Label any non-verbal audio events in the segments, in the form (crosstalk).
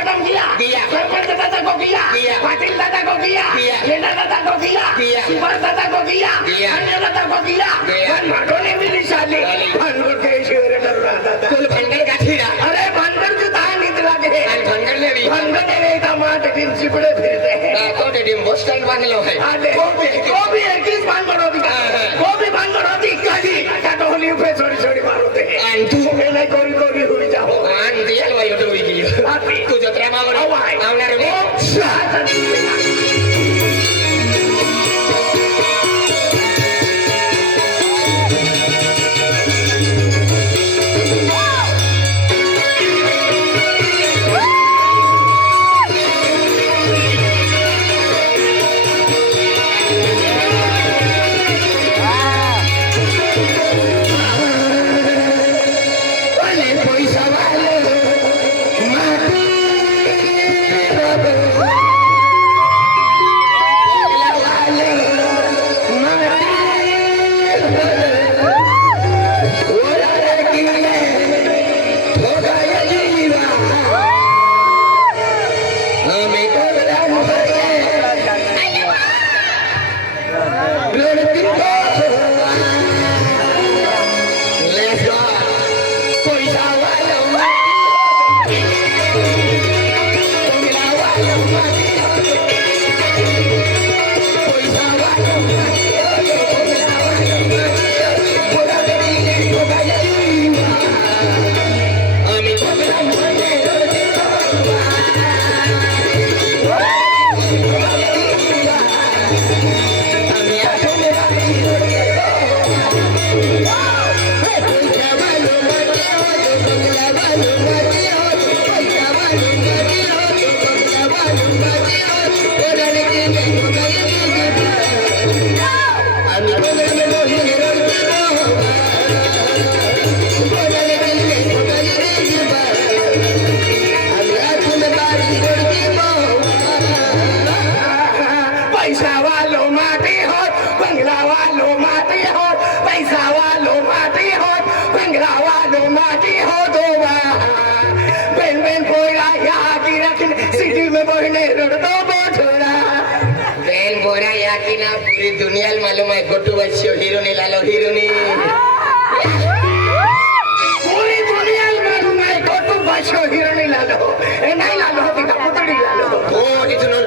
पटम किया। सरपंच दादा को किया। पाटिल दादा को किया। किया। लेना दादा को किया। सुपर दादा को किया। अन्य दादा को किया। भंडो ने भी निशाली भंडो के शेर डर दादा। कुल भंडर का थीरा अरे भंडल जो था नींद लगे भंडर ने भी भंडर ने भी था माँ के हाँ, दिन चिपड़े फिरते हैं। तो के दिन बस स्टैंड बन लो है। हाँ, को भी को भी एक हाँ, ही भंडल तो होती को भी भंडल होती कभी का टोली पे छोड़ी छोड़ी मारते हैं। तू मैंने कोई कोई हो जाओ। मान दिया भाई तुझं प्रेमावर आवणार দুনিয়াল মালুমায় গটু বাস্য হিরণী লালো হিরণী পুরি দুনিয়াল মালুমায় গটু লালো। পুতুড়ি লালো। ও ইতনল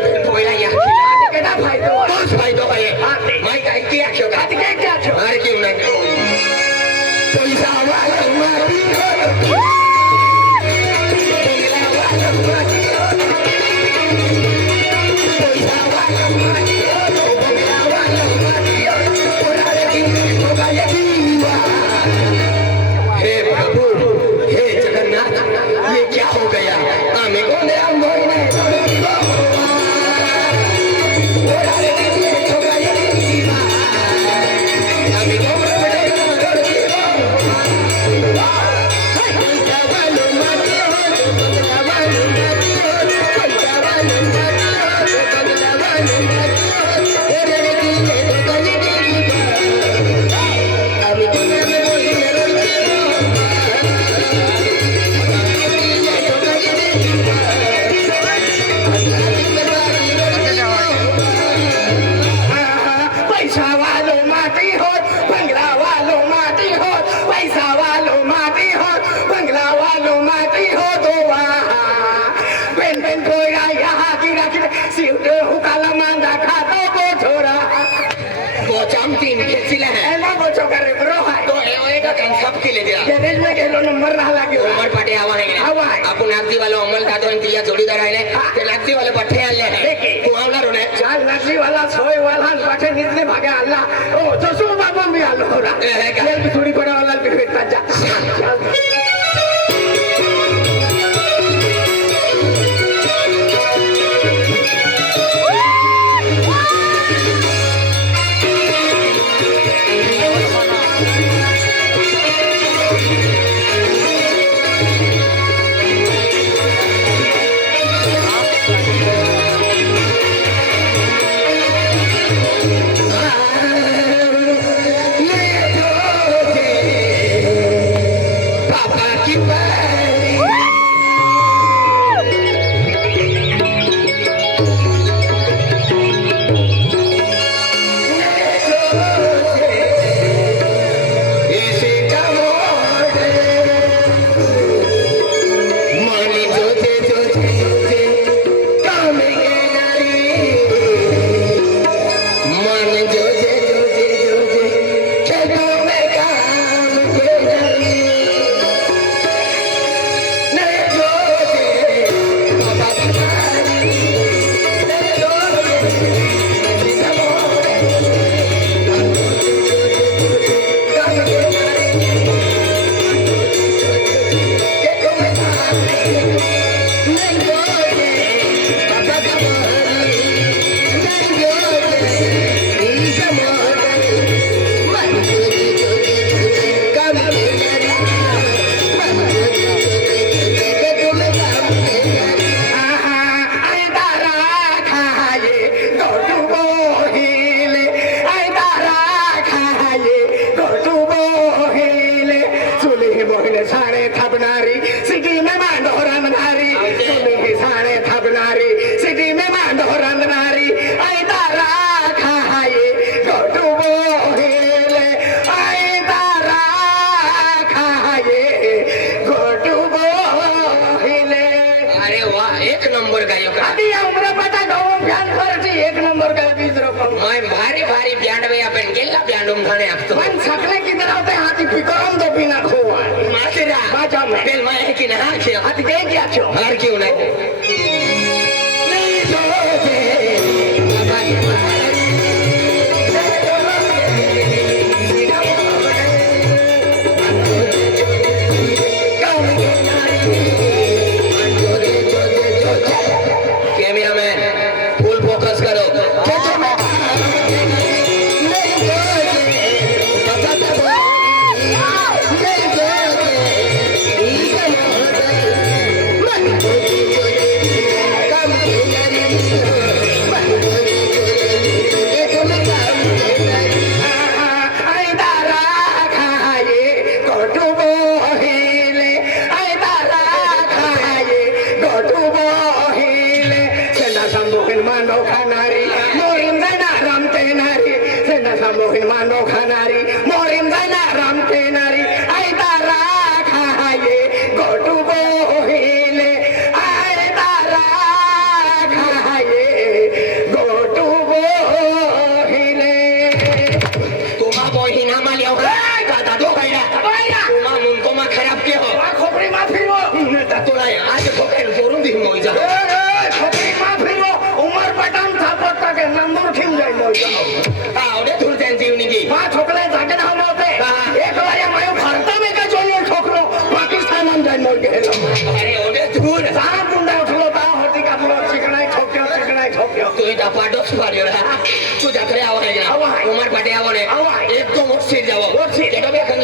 અમર ના લાગે ઉમર પટેલ આવા હે આવા આપુ નાગજી વાલો અમલ કાતો ને પિયા જોડીદાર હે ને તે નાગજી વાલો પઠે આલે તું આવનારો ને ચાર નાગજી વાલા સોય વાલા પઠે પણ સકલે કિધર આવતે હાથી પીકોમ તો પીના ખોવા માસેરા બાજા મેલમાં. કે ના કે હાથી કે ક્યાં છો? હાર ક્યું નહીં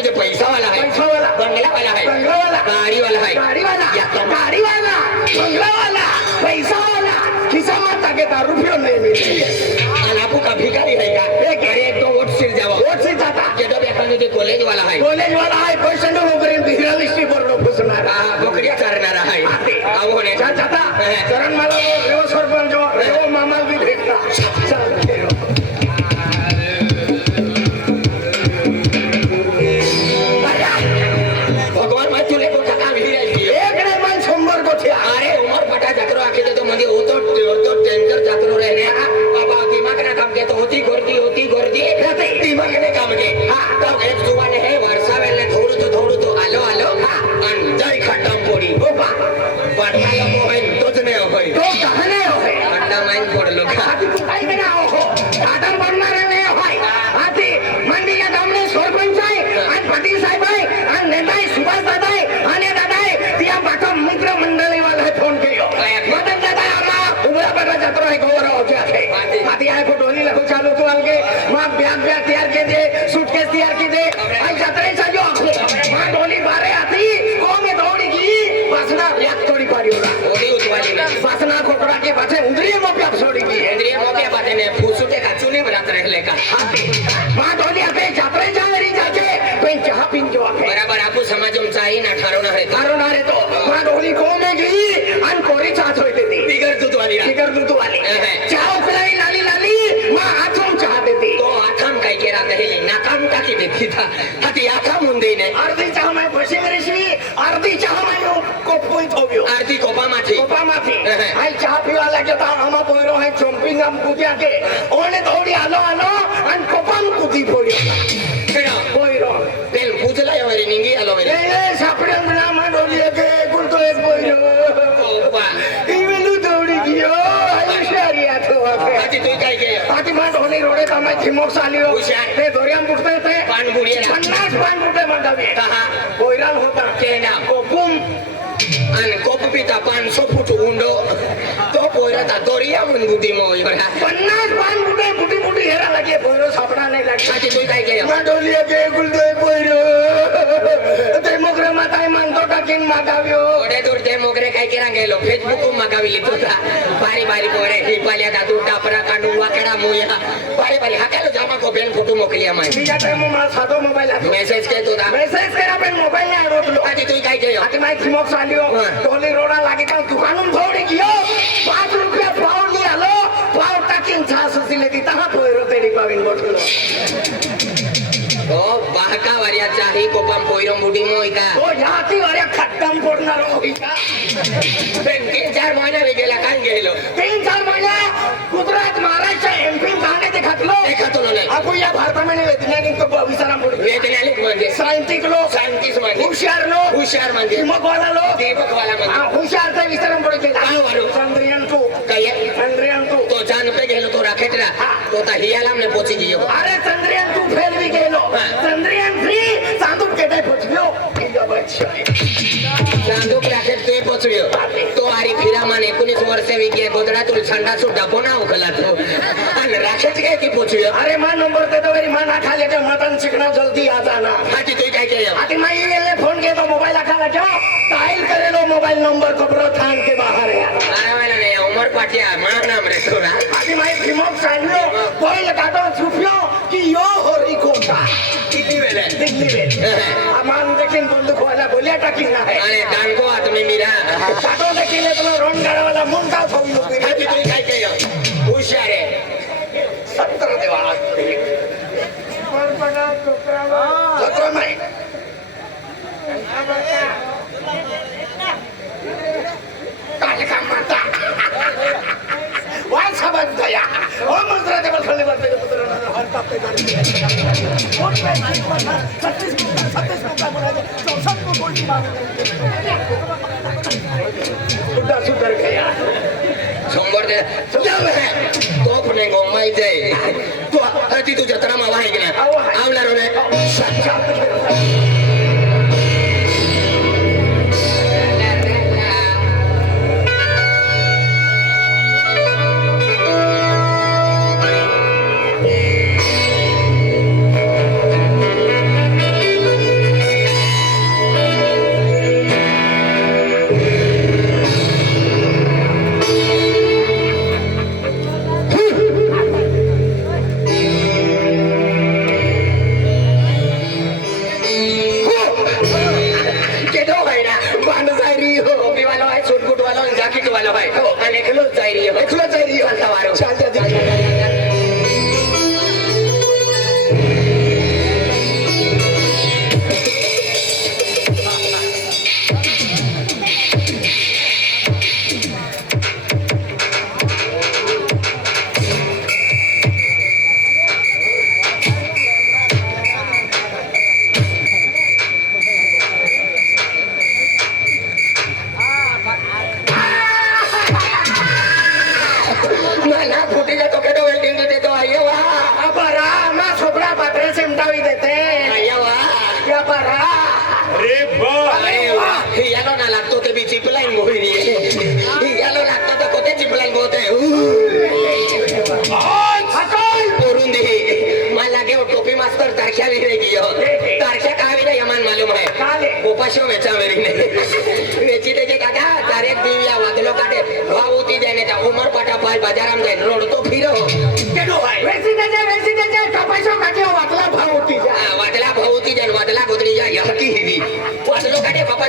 म्हणजे पैसावाला आहे बंगलावाला आहे गाडीवाला आहे गाडीवाला बंगलावाला पैसावाला खिसामा ताके दारू नाही मिळते आणि भिकारी आहे का अरे वोट सीट वोट सीट जाता। एखादं ते कॉलेजवाला आहे બેકા વાત ઓલી આપે જાત્રે જાવરી જાજે. કોઈ ચા પીન જો આપે. બરાબર આપું સમાજમ ચાહી ના ઠારો ના રહે ઠારો ના રહે તો. વાત ઓલી કો મે ગઈ અન કોરી નાકામ કાકી દેતી થા. હતી આથમ ઉંદીને અર્ધી ચા મે પછી કરીશી. रेशमी अर्धी चहा माय कोपोई थोबियो आरती कोपा माथी कोपा माथी आई चहा पीवा लागे ता आमा पोयरो है चोम्पिंग आम कुतिया के ओने दौड़ी आलो आलो आणि कोपाम कुती फोडियो आती मा डोली रोडे तमाय थिमोक सालियो हुशार. ते दोरियाम पुटते ते पान बुडिया पन्नास पान पुटे म्हणतावे कहा पोयराल होता અને કોપ પીતા પાંચસો ફૂટ ઊંડો તો પોયરા તા દોરિયા મન બુટીમાં હોય બરા પન્નાસ પાન બુટે બુટી બુટી હેરા લાગે પોયરો સાપડા નહીં લાગે સાચી જોઈ કાઈ ગયા માં ડોલિયા કે ગુલદો પોયરો તે મોગરે માતા માન તો કાકીન માગાવ્યો ઓડે દૂર તે મોગરે કાઈ કેરા ગયેલો ફેસબુક માં માગાવી લીધો તા બારી બારી પોયરે હિપાલિયા કા દૂર ટાપરા કાડુ વાકડા મોયા બારી બારી હાકેલો જામા કો બેન ફોટો મોકલ્યા માં બીજા ટાઈમ માં સાદો મોબાઈલ મેસેજ કે તો મેસેજ કરા બેન મોબાઈલ ને રોટલો આજે તું કાઈ ગયો આજે માઈ સ્મોક ચાલ્યો ટોલી રોડા લાગે કાલ દુકાન ભોડી ગયો પાંચ રૂપિયા પાવ ની હાલો પાવ ટાકીને છાસ ઉસી લેતી તારા ભોયરો તેડી પાવીને બોટલો ઓ બાહકા વારી ari ko pam poiro mudi mo ika. Oh jati wala khatam porna ro ika. तीन चार महिना वेगेला कान गेलो. तीन चार महिना गुजरात महाराष्ट्र एमपी गाणे ते खातलो. ते खातलो नाही. आपण या भारतामध्ये वैज्ञानिक विचारा पडू. वैज्ञानिक म्हणजे सायंटिक लोक सायंटिस्ट म्हणजे हुशार लोक हुशार म्हणजे दीपक वाला लोक दीपक वाला म्हणजे हुशार ते विचारा पडू. काय वरू चंद्रयान 2 काय चंद्रयान 2 ચા ન પે ગયેલો તો રાખે તો તા હિયાલામ ને પહોંચી ગયો અરે ચંદ્રયાન તું ફેરવી ગયેલો. ચંદ્રયાન 3 સાંદુક કેટે પહોંચ્યો બીજો બચ્યો સાંદુક રાખે પહોંચ્યો તો આરી ફીરામાં એકવીસ વર્ષે વિજ્ઞાન ગોદડાતું ઠંડાસું ડબો ના ઉગલાતો અને રાખે જ ક્યાંથી પૂછ્યો અરે માં નંબર દે તો મારી માં ના ખાલે કે મટન શીખના જલ્દી આ જાના હાજી તો કઈ કહે હાજી માં એને ફોન કે તો મોબાઈલ આખા લેજો ડાયલ કરેલો મોબાઈલ નંબર ખબરો થાન કે બહાર અરે વાલા ને ઉમર પાટિયા મારું નામ રે છોરા હાજી માં ફિમો સાંડ્યો કોઈ લગાતો છુપ્યો કે યો હોરી કોટા દિલ્હી વેલે દિલ્હી વેલે આ માન દેખીન બંધ લખી અરે ડાંગો આદમી મીરા. પાટો લખી લે પેલો રોન ગાળવાલા મુંડા થોવી લો પીરા કે તું કાઈ કયો હોશિયારે સત્ર દેવા પરપડા છોકરાવા સત્ર માઈ કાલે કામ માતા. दया ओ मंत्र देवल खले बरते पुत्र हर तापे गाडी कोण पे नाही कोण 36 मिनिट 36 मिनिट बोलायचे 64 को गोल्डी मारे सुद्धा सुधर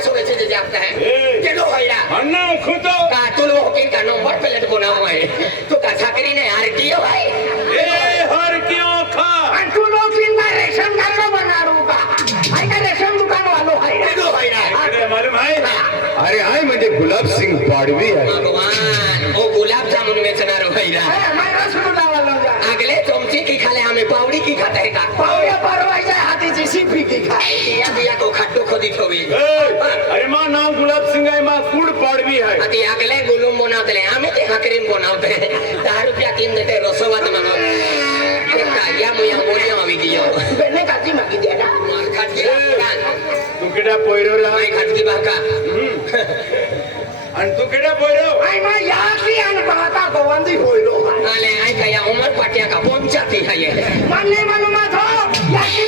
वादलो काटे कपाशो वेचे जे जाता है ए. केडो भाईला अन्ना खुदो का तुलो होकिन का नंबर प्लेट बनाओ है तो का छाकरी ने आरटीओ भाई ए हर क्यों खा आणि तू लोक इंदा रेशन कार्ड बनारू का ऐका रेशन दुकान वालो आहे केडो भाईला अरे मालूम है अरे हाय म्हणजे गुलाब सिंग पाडवी आहे भगवान হকিকতে এটা পাওয়া পারবাই যায় হাতি জিসি ফিকি খায়? ইয়া দিয়া কো খাটো খদি থবি আরে মা নাম গুলাব সিং আই মা কুড পাড়বি হয়। আতি আগলে গুলুম বনাতলে আমি তে হাকরিম বনাউতে তার রুপিয়া কিন দেতে রসবাত মানো একটা ইয়া মুয়া বলিয়া আমি দিও। বেনে কাজি মাগি দিয়া না? মার খাট দিয়া তুকেটা পয়রো লা মাই খাট দি বাকা। (laughs) અને તું કેડે બોલ્યો આયમાં યાકી અને બાતા ગોવાંદી હોઈલો અલે આય કયા ઉમર પાટિયા કા પોંચાતી હૈ મને મનમાં થો યાકી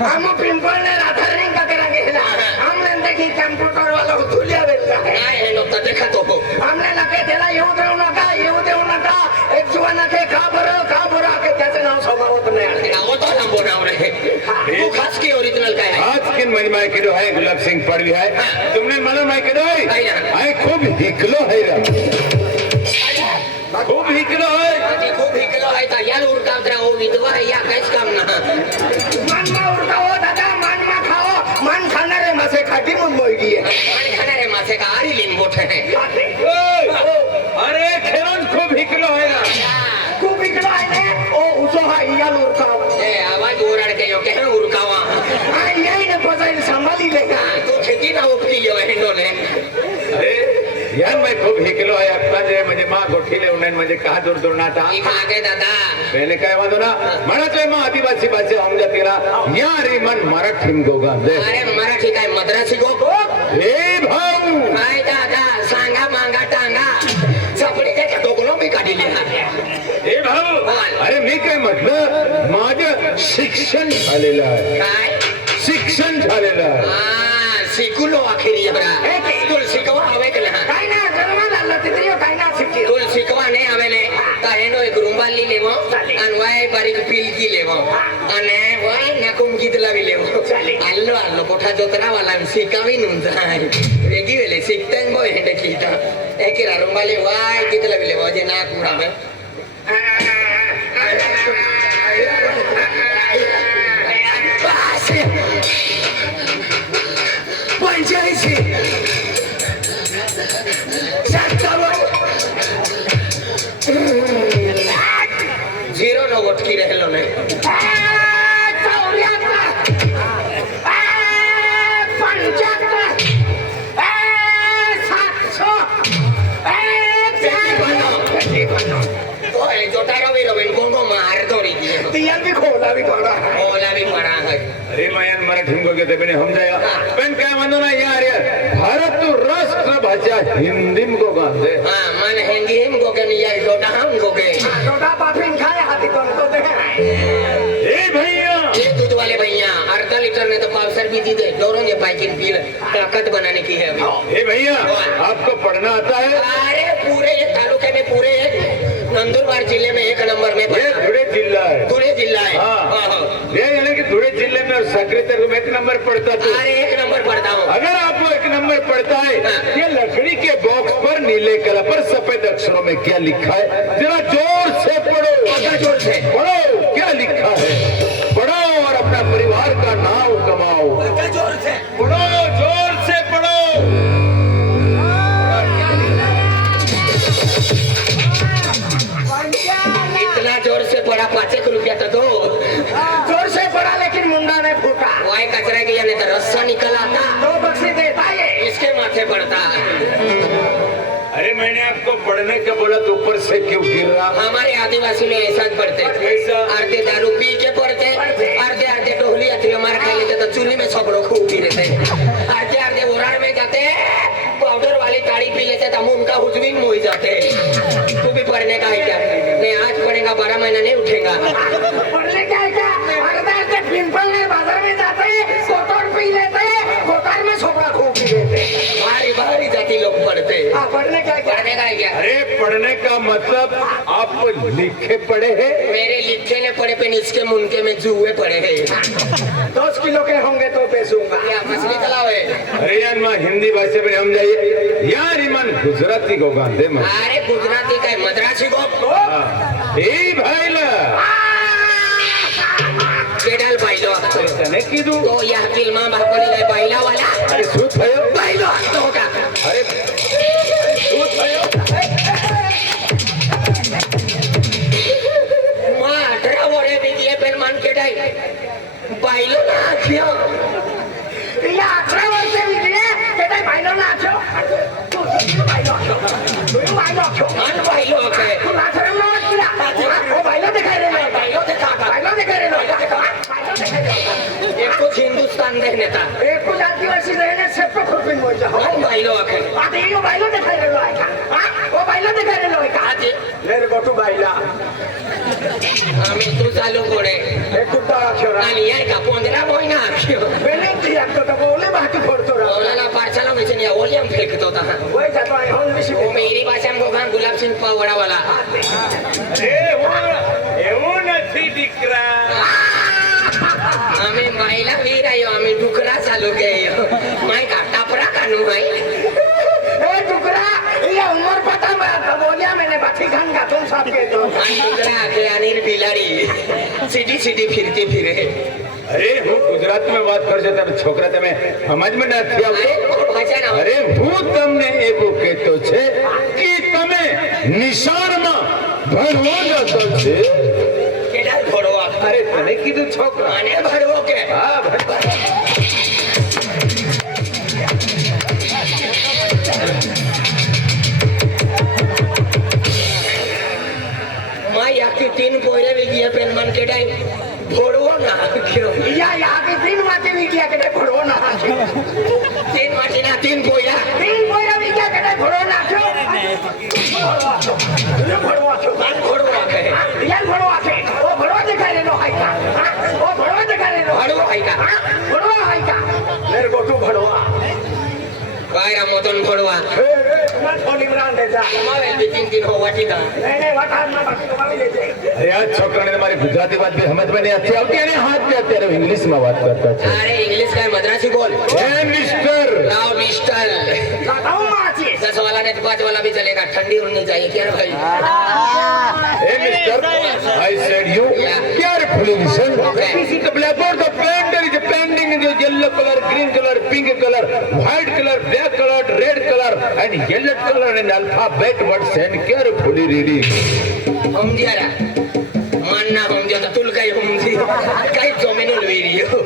हम पिंपल ने राधा रिंग का करा गेला हमने देखी कंप्यूटर वाला उतुलिया वेलका है। काय हे नुकतं देखातो हो। हमने लगे त्याला येऊ देऊ नका येऊ देऊ नका एक जुवाना के खा बरं खा बरं आके त्याचं नाव स्वभावत नाही नाव तो लांबो नाव रे। तू खास की ओरिजिनल काय आहे आज किन म्हणजे माय किलो आहे गुलाब सिंग पडवी आहे तुमने मला माय किलो. आहे खूप हिकलो आहे रा। ખૂબ હિકલો હોય. હજી ખૂબ હિકલો હોય તો યાર ઉડકાવતરા હો વિધવા યા કઈ કામ ના માનમાં ઉડકાવો દાદા માનમાં ખાઓ. માન ખાનારે માસે ખાટી મન મોઈ ગઈ માન ખાનારે માસે કા આરી લીમ મોઠે અરે ખેરોન ખૂબ હિકલો હોય ના ખૂબ હિકલો હોય ને? ઓ ઉસો હા યાર ઉડકાવ એ આવાજ ઓરાડ કયો કે ઉડકાવા. આ યાઈ ને પસાઈ સંભાળી લેગા તું ખેતી ના ઉપકી ગયો હેડો ને ध्यान में खूब निकलो है अक्का जे म्हणजे मजे माँ गोठी ले उन्हें मजे कहाँ दूर दूर ना था आगे दादा. पहले कहे वादो ना मरा म्हणत आहे मग आदिवासी भाषे आमच्या तिला या रे मन मरा मराठी गोगा अरे मरा ठीक है काय मद्रासी को हे भाऊ! माय दादा सांगा मांगा टांगा. सापडे काय गोगलो काटी काढिले. हे भाऊ! अरे मी काय म्हटलं माझं शिक्षण झालेलं आहे. काय? शिक्षण झालेलं आहे. एक स्कूल शिकवा વાય પિલકી લેવો. અને વાય નાકુમ ગીત લાવી લેવો. હાલો હાલો કોઠા જોતરા વાલા શીખાવી નું જાય વેગી વેલે શીખતા ને બોય હેડે કીધા એ કેરા રૂમાલી વાય ગીત લાવી લેવો. જે ના ઉડાવે मराठी गोगे ते बने समजाया पण काय म्हणतो ना या अरे भारत तू राष्ट्र भाषा हिंदी गोगा दे હા મને હિન્દી એમ ગોગે ની યાર જોટા હમ ગોગે हे भैया ये दूध वाले भैया अर्धा लीटर ने तो पावसर भी दी दे दोनों ने पैकेट पी ले ताकत बनाने की है अभी हे भैया आपको पढ़ना आता है अरे पूरे ये तालुके में पूरे नंदुरबार जिले में एक नंबर में ये पड़ता है। धुळे जिल्हा है धुळे जिला है हाँ। हाँ, हाँ। ज़िले में एक नंबर पड़ता तो। अरे एक नंबर पढ़ता हूँ। अगर आपको एक नंबर पड़ता है ये लकड़ी के बॉक्स पर नीले कलर पर सफ़ेद अक्षरों में क्या लिखा है? जरा ज़ोर से पढ़ो। पढ़ो ज़ोर से। पढ़ो क्या लिखा है? पढ़ो और अपना परिवार का नाम कमाओ। पढ़ो ज़ोर से पढ़ो। इतना ज़ोर से पढ़ा पाँच एक रुपया तो दो। ने फूटा वाई कचरा नहीं तो रस्सा निकल आता दो बक्सी देता है। इसके माथे पड़ता अरे मैंने आपको पढ़ने का बोला तो ऊपर से क्यों गिर रहा? हमारे आदिवासी में ऐसा पढ़ते? अर्धे दारू पी के पढ़ते अर्धे अर्धे टोहली अथी मार खा लेते तो चूल्ही में सब लोग खूब पी लेते। अर्धे अर्धे ओराड़ में जाते पाउडर वाली ताड़ी पी लेते तो हम उनका हुजविन मोह जाते। तू भी पढ़ने का है क्या? नहीं आज पढ़ेगा बारह महीना नहीं उठेगा। पढ़ने क्या? है क्या अगदार से पिंपल ने बाज़ार में जाते कोटर पी लेते कोटर में छोकरा खूब पी लेते बारी बारी जाति लोग पढ़ते हाँ। पढ़ने का क्या? अरे पढ़ने का मतलब आप लिखे पढ़े हैं? मेरे लिखे ने पढ़े पे इसके मुनके में जुए पड़े हैं। दस किलो के होंगे तो बेचूँगा मछली है अरे यार माँ हिंदी भाषा में हम जाइए। यार ईमान गुजराती को गांधे अरे गुजराती का मद्रासी को। ए भाईला केडाल મેં કીધું? તો યાર ફિલ્મમાં બાપડી લે પહેલા વાલા અરે શું થયો? પહેલો તો કા અરે શું થયો? માં અઢરા વડે બીજી પેન માન કેડાઈ. પહેલો ના થયો એટલે અઢરા વર્ષે બીજી કેડાઈ પહેલો ના થયો તું પહેલો થયો તું પહેલો થયો हिंदुस्तान रहने था एक कुछ आदिवासी रहने सब तो खुद में जा हम भाईलो अखे आज यो भाईलो देखा रे लोए का हां ओ भाईलो देखा रे का आज लेर गोटू भाईला আমি তো চালু করে। একটু টাকা ছড়া আমি আর কা 15 মহিনা আছি বেলে তুই এক কথা বলে বাকি করতো রে ওলালা পারছালো মিছে নিয়া ওলিয়াম ফেক তো তা ওই যা তো এখন বেশি ও মেরি বাসাম গোগান গুলাব সিং পাওড়া वाला ए वो एवो नथी दिखरा आम्ही मायला वीर आहे आम्ही डुकरा चालू आहे माय का टापरा कानू माई ए डुकरा ये उमर पता मैं तो बोलिया मैंने बाकी खान का तुम सब के दो डुकरा आके अनिल बिलारी सिटी सिटी फिरती अरे हूँ गुजरात में बात कर से तब छोकरा तमे समझ में ना थी अरे हूँ तमने एवो कहतो छे कि तमे निशान में भरवा जातो छे? ભાઈ કીધું છોકરા અને ભરવો કે હા માય આખી તીન બોયરે વી ગયા પેન મન કેડાઈ ભોડવો ના આખ્યો યા યા વતન ખોડવા ઠંડી ઉડની જાય ક્યાં This is the blackboard. The painter is painting in the yellow color, green color, pink color, white color, black color, red color, and yellow color and alphabet words and carefully reading. સમજ્યા રા માનના સમજ્યા તો તુલ કઈ સમજી કઈ જમીનું video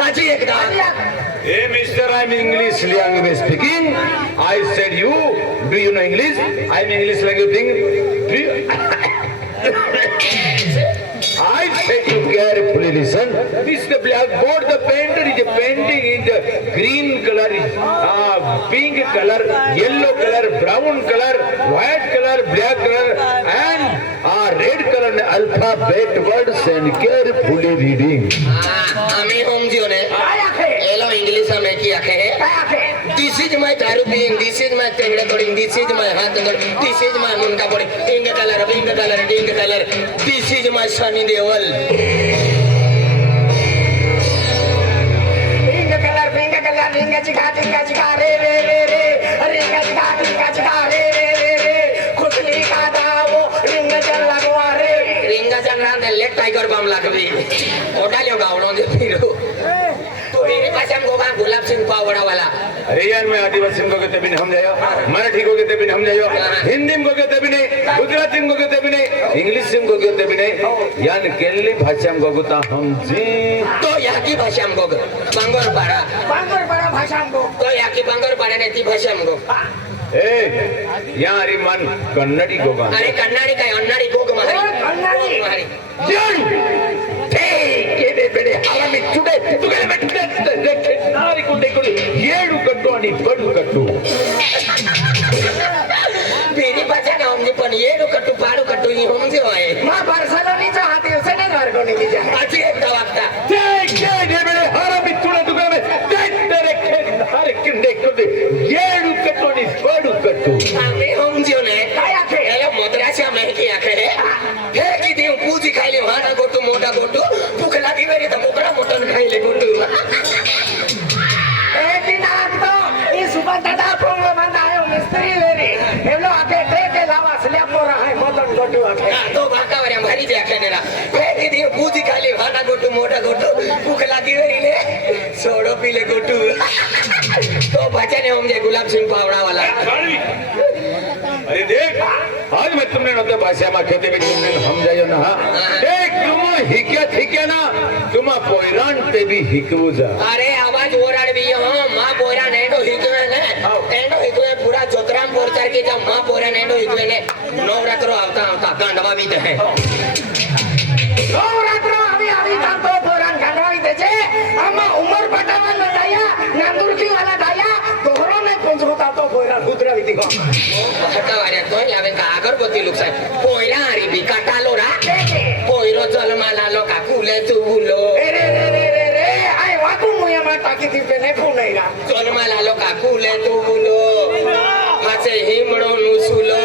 હાજી એકદમ Hey, mister, I'm English language speaking. I said you. Do you know English? I'm English language speaking. Do you? Pierre Plelison. This the blackboard, the painter is a painting in the green color, uh, pink color, yellow color, brown color, white color, black color, and uh, red color alphabet words and carefully reading. Ah, আমি হোম জিওনে এলো English আমি কি আখে my ದಾರು being this is my ತೆಂಗಡ ತೊಡಿ ದಿಸ್ ಇಸ್ ಮೈ ಹಾತ್ ತೊಡಿ ದಿಸ್ ಇಸ್ ಮೈ ಮುಂಡ ಪೊಡಿ ಇಂಗ ಕಲರ್ ಇಂಗ ಕಲರ್ ಇಂಗ ಕಲರ್ ದಿಸ್ ಇಸ್ ಮೈ ಸನಿ ದೇವಲ್ ಇಂಗ ಕಲರ್ ಇಂಗ ಕಲರ್ ಇಂಗ ಚಿಕಾ ಚಿಕಾ ಚಿಕಾ ರೇ ರೇ ರೇ ರೇ ಅರೆ ಇಂಗ ಚಿಕಾ ಚಿಕಾ ಚಿಕಾ ರೇ ರೇ ರೇ ರೇ ಖುಷಲಿ ಕಾದಾ ಓ ರಿಂಗ ಜನ್ ಲಗವಾ ರೇ ರಿಂಗ ಜನ್ ರಾ ने लेट टाइगर बम लगबी ओटा लियो गावड़ों दे फिरो तो मेरे पास हम गोगा गुलाब सिंह पावड़ा वाला रेयान में आदिवासी को कहते भी नहीं हम समझाया मराठी को कहते भी नहीं हम समझाया हिंदी को कहते भी नहीं गुजराती को कहते भी नहीं इंग्लिश को कहते भी नहीं। यान केली भाषा को तो गुता हम जी। तो यहाँ की भाषा हमको बांगर पाड़ा। बांगर पाड़ा भाषा हमको तो यहाँ की बांगर पाड़ा ने थी भाषा हमको ಯಾರಿ ಮನ್ ಕನ್ನಡಿ ಗೋಗ ಅರೆ ಕನ್ನಡಿ ಕಾಯಿ ಅನ್ನಡಿ ಗೋಗ ಮಹರಿ ಕನ್ನಡಿ ಜೈ ಬೇಡ ಅವನ ಚುಡೆ ತುಗಲ ರೆಕ್ಕೆ ನಾರಿ ಕುಂಡೆಗಳು ಏಳು ಕಟ್ಟು ಅಣಿ ಬಡು ಕಟ್ಟು ಬೇರೆ ಭಾಷೆ ನಾವು ಪಣ ಏಳು ಕಟ್ಟು ಬಾಡು ಕಟ್ಟು ಈ ಹೊಂದಿ ಮಾ ಬರ್ಸಲ ನಿಜ ಹಾತಿ ಸಣ್ಣ ಮಾರ್ಕೊಂಡು ನಿಜ ಅತಿ ಎತ್ತವಾಗ್ತಾ ಏಳು ಕಟ್ಟು ಬಡು ಕಟ್ಟು ಆಮೇಲೆ ಹೊಂದಿವನ ಕಾಯಾಕೆ ಎಲ್ಲ ಮದ್ರಾಸ ಮೇಕೆ ಯಾಕೆ ಹೇಗಿದ್ದೀವಿ ಪೂಜಿ ಖಾಲಿ ಮಾಡ ಗೊಟ್ಟು ಮೋಟ ಗೊಟ್ಟು देख तेरे के नारी को देखो येडू कट्टू आणि बडू कट्टू અમે સમજ્યો ને આયા છે. એલો મદ્રાસી અમે કે આખે ફેંકી દે પૂજી ખાઈ લે મારા ગોટું મોટા ગોટું ભૂખ લાગી વેરી તો મોકરા મોટન ખાઈ લે ગોટું एक दिन आज तो ये सुबह दादा प्रोंग बंद आयो मिस्त्री वेरी हेलो आके टे के लावा स्लैब पर है मदन गोटू आके હા તો બાકા વરે મારી દે આખે નેરા ફેંકી દે પૂજી ખાઈ લે મારા नाना गोटू मोठा गोटू भूक लागी राहिले सोडो पिले गोटू तो भजन है ओम जय गुलाब सिंह पावड़ा वाला अरे देख आज मैं तुमने नते भाषा में कहते भी तुमने समझायो ना देख तुम हिक्या हिक्या ना तुम पोयरान ते भी हिकवू जा अरे आवाज ओराडवी हो माँ पोरा नेंडो हिकवे ने नेंडो हिकवे पूरा जोतराम पोरचार की जब माँ पोरा नेंडो हिकवे ने नवरात्रो आवता आवता गांडवा भी तो है નવરાત્ર આવી આવી તાતો પોરાણ ગાંડવાઈ દે છે આમાં ઉમર પટાવાના દાયા નાંદુરથી વાલા દાયા દોહરોને પૂંજવતા તો પોરાણ ઉતરાવી દીધો હટાવાર્યા તોય લાવે કા અગરબત્તી લુકસાય પોયરા હારી બી કાટાલો મુયામાં તાકી દી પેને ફૂનાઈલા જલમા લાલો કાકુલે તુલો ફાસે હિમણો નું સુલો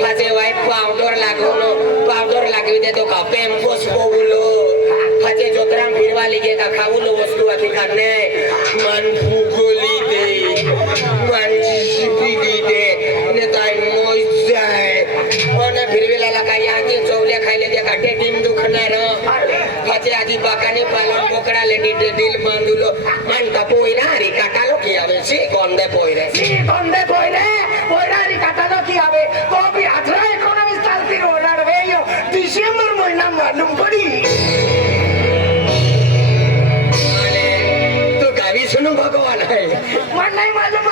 ફાસે વાઈ પાવડર લાગોનો પાવડર લાગવી દે તો કા પેમ્પોસ બોલો ફાસે જોતરામ ફીરવા લીગે કા ખાવુલો વસ્તુ આથી ખાને મન ફૂગોલી પોકડા લે દીધે દિલ બાંધુલો મન કા પોઈરા હરી કાટાલો કી આવે છે કોંદે પોઈરે સી ધંધે પોયરે પોયરાની કાટાનો કી આવે તો બી આઠરા એકોનોમિક્સ ચાલતી રોડાડ વેયો ડિસેમ્બર મહિના માલુમ પડી અને તું ગાવી સુનું ભગવાન હે મને નહીં માલુમ હતો પણ તુમા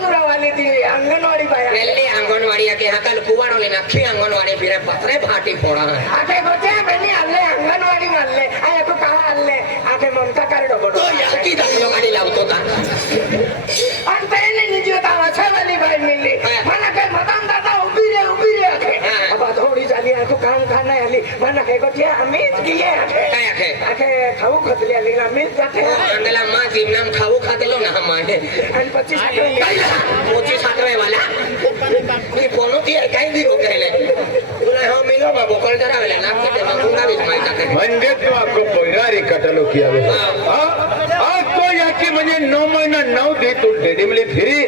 ಪುರವಾಲಿದ್ದೀವಿ ಅಂಗನವಾಡಿ ಭಯ ಎಲ್ಲಿ ಅಂಗನವಾಡಿ ಯಾಕೆ ಹಾಕಲ್ ಕೂವಾಡೋಲಿ ನಕ್ಷಿ ಅಂಗನವಾಡಿ ಬೀರ ಪತ್ರೆ ಭಾಟಿ ಕೊಡ ಆಕೆ ಗೊತ್ತೇ ಬನ್ನಿ ಅಲ್ಲೇ ಅಂಗನವಾಡಿ ಅಲ್ಲೇ ಆಯಕು ಕಹ ಅಲ್ಲೇ ಆಕೆ ಮಮತಾ ಕಾರ್ಡ್ ಹೋಗ್ಬಿಡು ಯಾಕೆ ಅಂಗನವಾಡಿ ಲಾಗ್ತೋತ ಅಂತ ಹೇಳಿ ನಿಜ ತಾವ ಸವಲಿ ಬಾಯಿ ನಿಲ್ಲಿ ಮನ ಆಕೆ ಕಾಣ್ ಕಾಣ ಅಲ್ಲಿ ಮಣ್ಣ ಕೈಗೊಟ್ಟಿ ಅಮೀತ್ ಗಿಯೆ ಆಕೆ ಆಕೆ ಆಕೆ ખાવ ખાતલે ಅಲ್ಲಿ ಅಮೀತ್ ಜಾತೆ ಅಂದಲ ಮಾ ಜೀವ್ ನಾಮ ખાવ ખાತલો ના માને અને 25 સાકરે 25 સાકરે વાલા. કોઈ કોનો થી કાઈ દી રોકે લે. બોલે હો મિલો મહિના 9 દે ડેડીમલી ફરી.